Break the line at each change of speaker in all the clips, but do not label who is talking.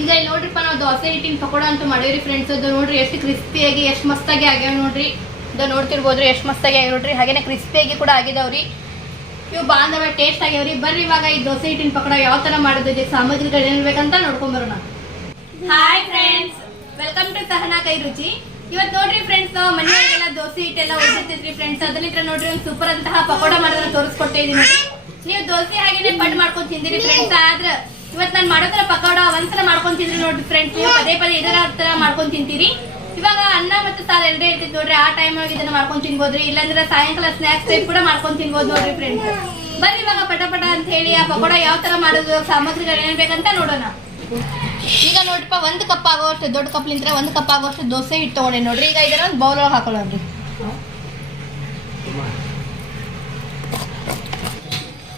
ಈಗ ಇಲ್ಲಿ ನೋಡ್ರಿಪ್ಪ ನಾವು ದೋಸೆ ಹಿಟ್ಟಿನ ಪಕೋಡ ಅಂತ ಮಾಡೇವ್ರಿ ಫ್ರೆಂಡ್ಸ್ ಅದು ನೋಡ್ರಿ ಎಷ್ಟು ಕ್ರಿಸ್ಪಿಯಾಗಿ ಎಷ್ಟು ಮಸ್ತಾಗಿ ಆಗ್ಯಾವ ನೋಡ್ರಿ. ಇದು ನೋಡ್ತಿರ್ಬೋದ್ರಿ, ಎಷ್ಟು ಮಸ್ತಾಗಿ ಆಗ್ಯಾವ ನೋಡ್ರಿ. ಹಾಗೇನೆ ಕ್ರಿಸ್ಪಿಯಾಗಿ ಕೂಡ ಆಗಿದಾವ್ರಿ. ಇವು ಬಾಂಧವ ಟೇಸ್ಟ್ ಆಗ್ಯಾವ್ರಿ. ಬರ್ರಿ ಇವಾಗ ಈ ದೋಸೆ ಹಿಟ್ಟಿನ ಪಕೋಡ ಯಾವ ತರ ಮಾಡಿದ್ರಿ ಸಾಮಗ್ರಿಗಳು ಏನಿರ್ಬೇಕಂತ ನೋಡ್ಕೊಂಡ್ ಬರೋಣ. Hi friends welcome to Sahana ಕೈ ರುಚಿ ಇವತ್ತು ನೋಡ್ರಿ ಫ್ರೆಂಡ್ಸ್ ನಾವು ದೋಸೆ ಹಿಟ್ಟೆಲ್ಲ ಉಳಿಸಿರ್ತೀವಿ ಫ್ರೆಂಡ್ಸ್ ಅದನ್ನಿತ್ರ ನೋಡ್ರಿ ಒಂದು ಸೂಪರ್ ಅಂತಹ ಪಕೋಡ ಮಾಡೋದನ್ನ ತೋರಿಸ್ಕೊಡ್ತಾ ಇದೀನಿ. ನೀವು ದೋಸೆ ಹಾಗೇನೆ ಪಡ್ ಮಾಡ್ಕೊಂಡು ತಿಂದಿರಿ ಫ್ರೆಂಡ್ಸ್ ಆದ್ರ ಇವತ್ ನಾನು ಮಾಡೋ ತರ ಪಕೋಡ ಒಂದ್ಸಲ ಮಾಡ್ಕೊಂಡ್ ತಿಂದ್ರಿ ನೋಡ್ರಿ ಫ್ರೆಂಡ್ಸ್ ನೀವು ಪದೇ ಪದೇ ಇದರ ತರ ಮಾಡ್ಕೊಂಡ್ ತಿಂತೀರಿ. ಇವಾಗ ಅನ್ನ ಮತ್ತು ಸಾಲ ಎರಡೇ ಇರ್ತೈತಿ ನೋಡ್ರಿ ಆ ಟೈಮ್ ಒಳಗೆ ಇದನ್ನ ಮಾಡ್ಕೊಂಡ್ ತಿನ್ಬೋದ್ರಿ. ಇಲ್ಲಾಂದ್ರೆ ಸಾಯಂಕಾಲ ಸ್ನಾಕ್ಸ್ ಟೈಪ್ ಕೂಡ ಮಾಡ್ಕೊಂಡ್ ತಿನ್ಬೋದು ನೋಡ್ರಿ ಫ್ರೆಂಡ್ಸ್ ಬರ್ರಿ ಇವಾಗ ಪಟಪಟ ಪಟ ಅಂತ ಹೇಳಿ ಆ ಪಕೋಡ ಯಾವ ತರ ಮಾಡೋದು ಸಾಮಗ್ರಿಗಳು ಏನ್ ಬೇಕಂತ ನೋಡೋಣ. ಈಗ ನೋಡ್ರಿಪ್ಪ ಒಂದು ಕಪ್ ಆಗೋಷ್ಟು ದೊಡ್ಡ ಕಪ್ಲಿಂತ್ರ ಒಂದು ಕಪ್ ಆಗೋಷ್ಟು ದೋಸೆ ಹಿಟ್ಟು ತಗೊಂಡೆ ನೋಡ್ರಿ. ಈಗ ಇದನ್ನ ಒಂದು ಬೌಲ್ ಒಳಗೆ ಹಾಕೊಳ್ಳೋಣ್ರಿ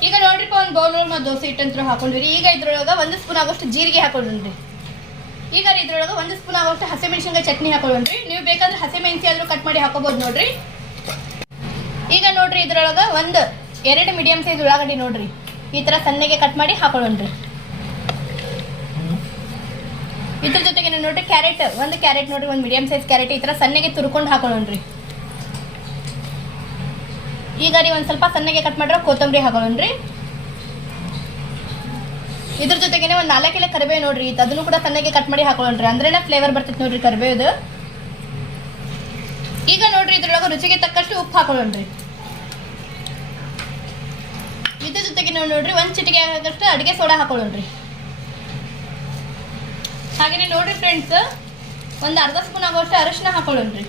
ಈಗ ನೋಡ್ರಿಪ್ಪ ಒಂದು ಬೌಲ್ ಒಳಗೆ ನಾವು ದೋಸೆ ಹಿಟ್ಟಂತ್ರ ಹಾಕೊಂಡ್ರಿ ಈಗ ಇದ್ರೊಳಗೆ ಒಂದು ಸ್ಪೂನ್ ಆಗೋಷ್ಟು ಜೀರಿಗೆ ಹಾಕೊಂಡ್ರಿ ಈಗ ಇದ್ರೊಳಗೆ ಒಂದು ಸ್ಪೂನ್ ಆಗೋಷ್ಟು ಹಸಿಮೆಣಸಿನ್ಕಾಯಿ ಚಟ್ನಿ ಹಾಕೊಳ್ಳೋಣ್ರಿ ನೀವು ಬೇಕಾದ್ರೆ ಹಸಿಮೆಣಸಿ ಆದ್ರೂ ಕಟ್ ಮಾಡಿ ಹಾಕೋಬಹುದು ನೋಡ್ರಿ. ಈಗ ನೋಡ್ರಿ ಇದ್ರೊಳಗೆ ಒಂದು ಎರಡು ಮೀಡಿಯಂ ಸೈಜ್ ಉಳ್ಳಾಗಡ್ಡಿ ನೋಡ್ರಿ. ಈ ತರ ಸಣ್ಣಗೆ ಕಟ್ ಮಾಡಿ ಹಾಕೊಳ್ಳೋಣ್ರಿ ಇದ್ರ ಜೊತೆಗೆ ನೋಡ್ರಿ ಕ್ಯಾರೆಟ್ ಒಂದು ಕ್ಯಾರೆಟ್ ನೋಡ್ರಿ, ಒಂದು ಮೀಡಿಯಂ ಸೈಜ್ ಕ್ಯಾರೆಟ್ ಈ ತರ ಸಣ್ಣಗೆ ತುರ್ಕೊಂಡು ಹಾಕೊಳ್ಳೋಣ್ರಿ ಈಗ ರೀ ಒಂದ್ ಸ್ವಲ್ಪ ಸಣ್ಣಗೆ ಕಟ್ ಮಾಡಿರೋ ಕೊತ್ತಂಬರಿ ಹಾಕೊಳ್ಳೋಣ್ರಿ ಇದ್ರ ಜೊತೆಗೆ ಒಂದು ನಾಲ್ಕೆಲೆ ಕರಿಬೇವು ನೋಡ್ರಿ. ಅದನ್ನು ಕೂಡ ಸಣ್ಣಗೆ ಕಟ್ ಮಾಡಿ ಹಾಕೊಳ್ಳೋಣ್ರಿ. ಅಂದ್ರೇನೆ ಫ್ಲೇವರ್ ಬರ್ತೈತಿ ನೋಡ್ರಿ ಕರಿಬೇವುದು ಈಗ ನೋಡ್ರಿ ಇದ್ರೊಳಗ ರುಚಿಗೆ ತಕ್ಕಷ್ಟು ಉಪ್ಪು ಹಾಕೊಳ್ಳೋಣ್ರಿ. ಇದ್ರ ಜೊತೆಗೆ ನಾವು ನೋಡ್ರಿ ಒಂದ್ ಚಿಟಿಕೆ ಹಾಕಷ್ಟು ಅಡಿಗೆ ಸೋಡಾ ಹಾಕೊಳ್ಳೋಣ್ರಿ. ಹಾಗೇನೆ ನೋಡ್ರಿ ಫ್ರೆಂಡ್ಸ್ ಒಂದು ಅರ್ಧ ಸ್ಪೂನ್ ಆಗೋಷ್ಟು ಅರಿಶಿನ ಹಾಕೊಳ್ಳೋಣ್ರಿ.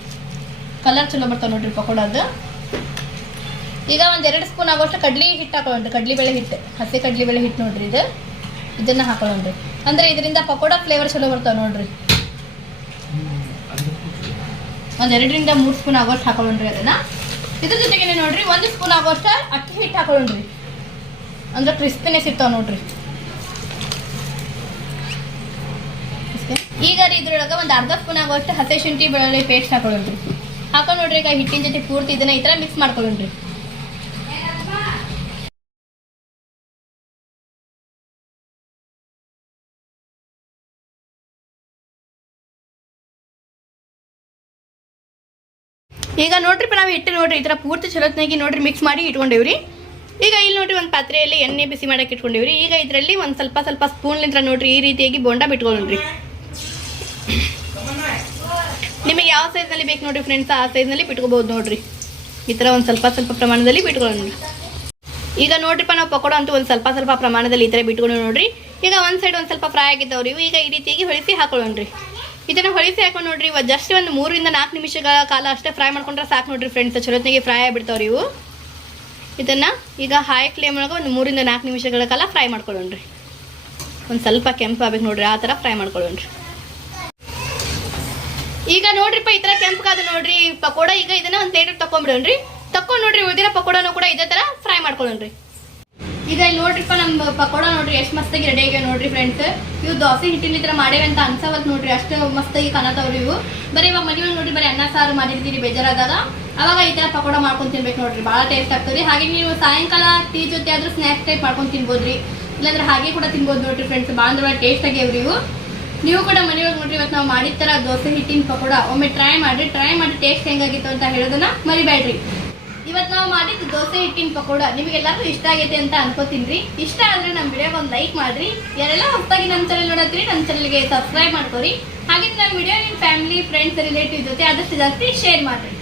ಕಲರ್ ಚಲೋ ಬರ್ತಾವ ನೋಡ್ರಿ ಪಕೋಡದು. ಈಗ ಒಂದ್ ಎರಡು ಸ್ಪೂನ್ ಆಗೋಷ್ಟು ಕಡ್ಲಿ ಹಿಟ್ಟು ಹಾಕೊಳ್ಳೋಣ್ರಿ. ಕಡ್ಲಿ ಬೇಳೆ ಹಿಟ್ಟು ಹಸಿ ಕಡ್ಲಿ ಬೇಳೆ ಹಿಟ್ಟು ನೋಡ್ರಿ ಇದು. ಇದನ್ನ ಹಾಕೊಳ್ಳೋಣ್ರಿ. ಅಂದ್ರೆ ಇದರಿಂದ ಪಕೋಡ ಫ್ಲೇವರ್ ಚಲೋ ಬರ್ತಾವ ನೋಡ್ರಿ. ಒಂದ್ ಎರಡರಿಂದ ಮೂರು ಸ್ಪೂನ್ ಆಗೋಷ್ಟು ಹಾಕೊಳ್ಳೋಣ್ರಿ ಅದನ್ನ. ಇದ್ರ ಜೊತೆಗೆ ನೋಡ್ರಿ, ಒಂದು ಸ್ಪೂನ್ ಆಗೋಷ್ಟು ಅಕ್ಕಿ ಹಿಟ್ಟು ಹಾಕೊಳ್ಳೋಣ್ರಿ. ಅಂದ್ರೆ ಕ್ರಿಸ್ಪಿನೆಸ್ ಇರ್ತಾವ ನೋಡ್ರಿ. ಈಗ ರೀ ಇದ್ರೊಳಗೆ ಒಂದು ಅರ್ಧ ಸ್ಪೂನ್ ಆಗೋಷ್ಟು ಹಸಿ ಶುಂಠಿ ಬೆಳ್ಳುಳ್ಳಿ ಪೇಸ್ಟ್ ಹಾಕೊಳ್ಳೋಣ್ರಿ. ಹಾಕೊಂಡು ನೋಡ್ರಿ ಈಗ ಹಿಟ್ಟಿನ ಜೊತೆ ಪೂರ್ತಿ ಇದನ್ನ ಈ ಥರ ಮಿಕ್ಸ್ ಮಾಡ್ಕೊಳ್ಳೋಣ್ರಿ. ಈಗ ನೋಡ್ರಿಪ್ಪ ನಾವು ಇಟ್ಟು ನೋಡ್ರಿ, ಈ ಥರ ಪೂರ್ತಿ ಚಲೋತ್ನಾಗಿ ನೋಡ್ರಿ ಮಿಕ್ಸ್ ಮಾಡಿ ಇಟ್ಕೊಂಡೇವ್ರಿ. ಈಗ ಇಲ್ಲಿ ನೋಡ್ರಿ ಒಂದು ಪಾತ್ರೆಯಲ್ಲಿ ಎಣ್ಣೆ ಬಿಸಿ ಮಾಡಕ್ಕೆ ಇಟ್ಕೊಂಡೇವ್ರಿ. ಈಗ ಇದರಲ್ಲಿ ಒಂದು ಸ್ವಲ್ಪ ಸ್ವಲ್ಪ ಸ್ಪೂನ್ಲಿಂದ ನೋಡ್ರಿ, ಈ ರೀತಿಯಾಗಿ ಬೋಂಡ ಬಿಟ್ಕೊಂಡ್ರಿ ನಿಮಗೆ ಯಾವ ಸೈಜ್ನಲ್ಲಿ ಬೇಕು ನೋಡ್ರಿ ಫ್ರೆಂಡ್ಸ್ ಆ ಸೈಜ್ನಲ್ಲಿ ಬಿಟ್ಕೋಬೋದು ನೋಡ್ರಿ. ಈ ಥರ ಒಂದು ಸ್ವಲ್ಪ ಸ್ವಲ್ಪ ಪ್ರಮಾಣದಲ್ಲಿ ಬಿಟ್ಕೊಳ್ಳೋಣ ಈಗ ನೋಡ್ರಿಪ್ಪ ನಾವು ಪಕೋಡ ಅಂತೂ ಒಂದು ಸ್ವಲ್ಪ ಸ್ವಲ್ಪ ಪ್ರಮಾಣದಲ್ಲಿ ಈ ಥರ ಬಿಟ್ಕೊಂಡು ನೋಡ್ರಿ. ಈಗ ಒಂದು ಸೈಡ್ ಒಂದು ಸ್ವಲ್ಪ ಫ್ರೈ ಆಗಿದ್ದಾವ್ರಿ ಈಗ ಈ ರೀತಿಯಾಗಿ ಹೊಳಿಸಿ ಹಾಕೊಳ್ಳೋಣ್ರಿ. ಇದನ್ನ ಹೊಳಿಸಿ ಹಾಕೊಂಡು ನೋಡ್ರಿ. ಇವಾಗ ಜಸ್ಟ್ ಒಂದು ಮೂರಿಂದ ನಾಲ್ಕು ನಿಮಿಷಗಳ ಕಾಲ ಅಷ್ಟೇ ಫ್ರೈ ಮಾಡ್ಕೊಂಡ್ರೆ ಸಾಕು ನೋಡ್ರಿ ಫ್ರೆಂಡ್ಸ್ ಚಲೋತ್ನಾಗೆ ಫ್ರೈ ಆಗಿಬಿಡ್ತಾವ್ರಿ ಇವು. ಇದನ್ನ ಈಗ ಹೈ ಫ್ಲೇಮ್ ಒಳಗೆ ಒಂದು ಮೂರಿಂದ ನಾಲ್ಕು ನಿಮಿಷಗಳ ಕಾಲ ಫ್ರೈ ಮಾಡ್ಕೊಳ್ಳೋಣ್ರಿ. ಒಂದು ಸ್ವಲ್ಪ ಕೆಂಪು ಆಗ್ಬೇಕು ನೋಡ್ರಿ, ಆ ಥರ ಫ್ರೈ ಮಾಡ್ಕೊಳ್ಳೋಣ್ರಿ. ಈಗ ನೋಡ್ರಿಪ್ಪ, ಈ ಥರ ಕೆಂಪಗಾದ ನೋಡ್ರಿ. ಪಕೋಡ ಈಗ ಇದನ್ನ ಒಂದ್ ಪ್ಲೇಟ್ ತಕೊಂಡ್ಬಿಡೋಣ್ರಿ ತಕೊಂಡ್ ನೋಡ್ರಿ ಉಳಿದಿರೋ ಪಕೋಡನು ಕೂಡ ಇದೇ ತರ ಫ್ರೈ ಮಾಡ್ಕೊಳ್ಳೋಣ್ರಿ. ಈಗ ಇಲ್ಲಿ ನೋಡ್ರಿಪ್ಪ ನಮ್ ಪಕೋಡ ನೋಡ್ರಿ ಎಷ್ಟು ಮಸ್ತಾಗಿ ರೆಡಿ ಆಗ್ಯಾವ ನೋಡ್ರಿ ಫ್ರೆಂಡ್ಸ್ ಇವು ದೋಸೆ ಹಿಟ್ಟಿನ ಈ ತರ ಮಾಡ್ಯಾವ ಅಂತ ಅನ್ಸವತ್ ನೋಡ್ರಿ, ಅಷ್ಟು ಮಸ್ತಾಗಿ ಕಾಣತಾವ್ರಿ ಇವು ಬರೀ ಇವಾಗ ಮನೆ ನೋಡ್ರಿ ಬರೀ ಅನ್ನ, ಸಾರು ಮಾಡಿರ್ತೀರಿ ಬೇಜಾರಾದಾಗ. ಅವಾಗ ಈ ತರ ಪಕೋಡ ಮಾಡ್ಕೊಂಡ್ ತಿನ್ಬೇಕು ನೋಡ್ರಿ ಬಹಳ ಟೇಸ್ಟ್ ಆಗ್ತದೆ. ಹಾಗೆ ನೀವು ಸಾಯಂಕಾಲ ಟೀ ಜೊತೆ ಆದ್ರೂ ಸ್ನ್ಯಾಕ್ಸ್ ಟೈಪ್ ಮಾಡ್ಕೊಂಡ್ ತಿನ್ಬೋದ್ರಿ. ಇಲ್ಲಾಂದ್ರೆ ಹಾಗೆ ಕೂಡ ತಿನ್ಬೋದು ನೋಡ್ರಿ ಫ್ರೆಂಡ್ಸ್ ಭಾಳ ಟೇಸ್ಟ್ ಆಗ್ಯಾವ್ರಿ ಇವು ನೀವು ಕೂಡ ಮನೆಯೊಳಗೆ ನೋಡ್ರಿ ಇವತ್ತು ನಾವು ಮಾಡಿದ ತರ ದೋಸೆ, ಹಿಟ್ಟಿನ ಪಕೋಡ. ಒಮ್ಮೆ ಟ್ರೈ ಮಾಡಿ ಟ್ರೈ ಮಾಡಿ ಟೇಸ್ಟ್ ಹೆಂಗಾಗಿತ್ತು ಅಂತ ಹೇಳೋದನ್ನ ಮರಿಬೇಡ್ರಿ ಇವತ್ತು ನಾವು ಮಾಡಿದ್ದು ದೋಸೆ ಹಿಟ್ಟಿನ ಪಕೋಡ ನಿಮಗೆಲ್ಲರಿಗೂ ಇಷ್ಟ ಆಗೈತೆ ಅಂತ ಅನ್ಕೋತೀನಿ ಇಷ್ಟ ಆದರೆ ನಮ್ಮ ವಿಡಿಯೋಗೆ ಒಂದು ಲೈಕ್ ಮಾಡ್ರಿ. ಯಾರೆಲ್ಲ ಹೊಸದಾಗಿ ನಮ್ಮ ಚಾನಲ್ ನೋಡತ್ರಿ ನಮ್ಮ ಚಾನಲ್ಗೆ ಸಬ್ಸ್ಕ್ರೈಬ್ ಮಾಡ್ಕೋರಿ. ಹಾಗೆ ನಮ್ಮ ವಿಡಿಯೋ ನಿಮ್ಮ ಫ್ಯಾಮಿಲಿ ಫ್ರೆಂಡ್ಸ್ ರಿಲೇಟಿವ್ ಜೊತೆ ಆದಷ್ಟು ಜಾಸ್ತಿ ಶೇರ್ ಮಾಡ್ರಿ.